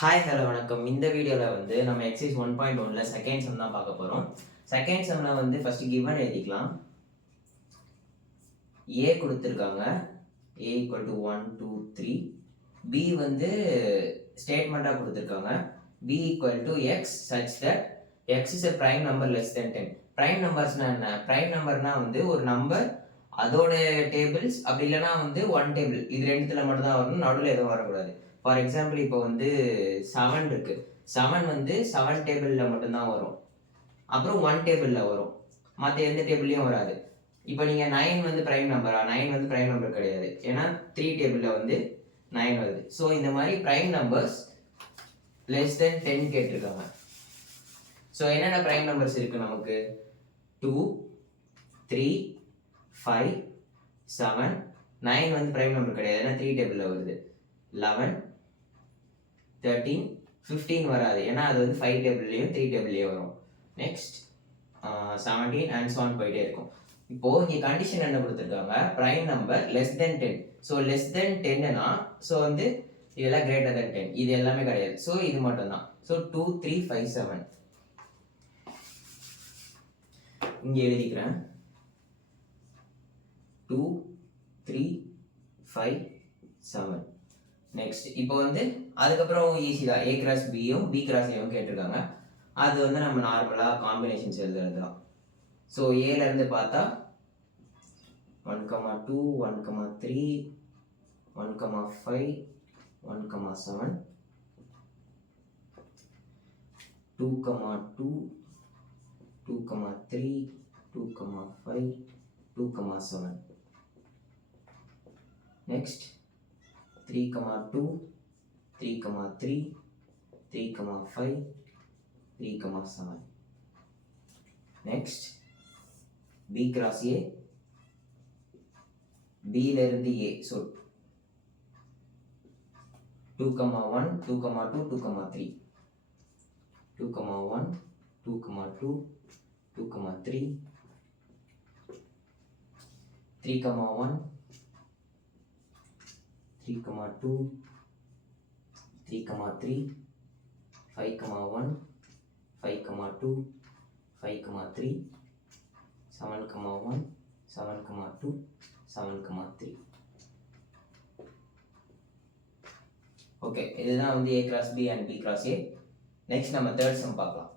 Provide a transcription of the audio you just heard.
Hi hello வணக்கம். இந்த வீடியோவில் வந்து நம்ம எக்ஸைஸ் 1.1ல செகண்ட் சம் தான் பார்க்க போகிறோம். செகண்ட் சம்மில் வந்து ஃபஸ்ட்டு கிவன் எழுதிக்கலாம். ஏ கொடுத்துருக்காங்க, ஏ ஈக்குவல் டு 1 2 3. பி வந்து ஸ்டேட்மெண்ட்டாக கொடுத்துருக்காங்க, B equal to x such that x is a prime number less than 10. Prime நம்பர்ஸ்னால் என்ன? ப்ரைம் நம்பர்னால் வந்து ஒரு நம்பர் அதோட டேபிள்ஸ் அப்படி இல்லைனா வந்து ஒன் டேபிள், இது ரெண்டுத்தில் மட்டும் தான் வரணும், நடுவில் எதுவும் வரக்கூடாது. ஃபார் எக்ஸாம்பிள் இப்போ வந்து 7 இருக்கு, 7 வந்து 7 டேபிளில் மட்டும்தான் வரும், அப்புறம் 1 டேபிளில் வரும், மற்ற எந்த டேபிள்லையும் வராது. இப்போ நீங்கள் 9 வந்து ப்ரைம் நம்பரா? 9 வந்து ப்ரைம் நம்பர் கிடையாது, ஏன்னா 3 டேபிளில் வந்து 9 வருது. ஸோ இந்த மாதிரி ப்ரைம் நம்பர்ஸ் லெஸ் தென் 10 கேட்டிருக்காங்க. ஸோ என்னென்ன ப்ரைம் நம்பர்ஸ் இருக்குது நமக்கு? 2 3 5 7. 9 வந்து ப்ரைம் நம்பர் கிடையாது, ஏன்னா 3 டேபிளில் வருது. 11 13 15 வராது, ஏன்னா அது வந்து 5 டேபிள்லேயும் 3 டேபிள்லேயும் வரும். நெக்ஸ்ட் 17 அண்ட் so on போயிட்டே இருக்கும். இப்போ இங்கே கண்டிஷன் என்ன கொடுத்துருக்காங்க? Prime number less than 10. So less than 10னா ஸோ வந்து இதெல்லாம் கிரேட்டர் தென் 10, இது எல்லாமே கிடையாது. ஸோ இது மட்டும் தான். ஸோ 2 3 5 7 இங்கே எழுதிக்கிறேன். 2 3 5 7. நெக்ஸ்ட் இப்போ வந்து அதுக்கப்புறம் ஈஸி தான், ஏ கிராஸ் பியும் பி கிராஸ் ஏவும் கேட்டிருக்காங்க. அது வந்து நம்ம நார்மலாக காம்பினேஷன்ஸ் எழுதுறது தான். ஸோ ஏலேருந்து பார்த்தா 1 2 1 3 1 5 1 7 2 2 2 3 2 5 2 7. Next 3 2 3 3 3 5 3 7. Next B cross A, பியிலிருந்து ஏ, ஸோ 2 1 2 2 2 3 2 1 2 2 2 3 3 1 3 2 3 3 5 1 5 2 5 3 7 1 7 2 7 3. ஓகே, இதுதான் வந்து A cross B and B cross A. Next நம்ம தேர்ட் சம் பார்க்கலாம்.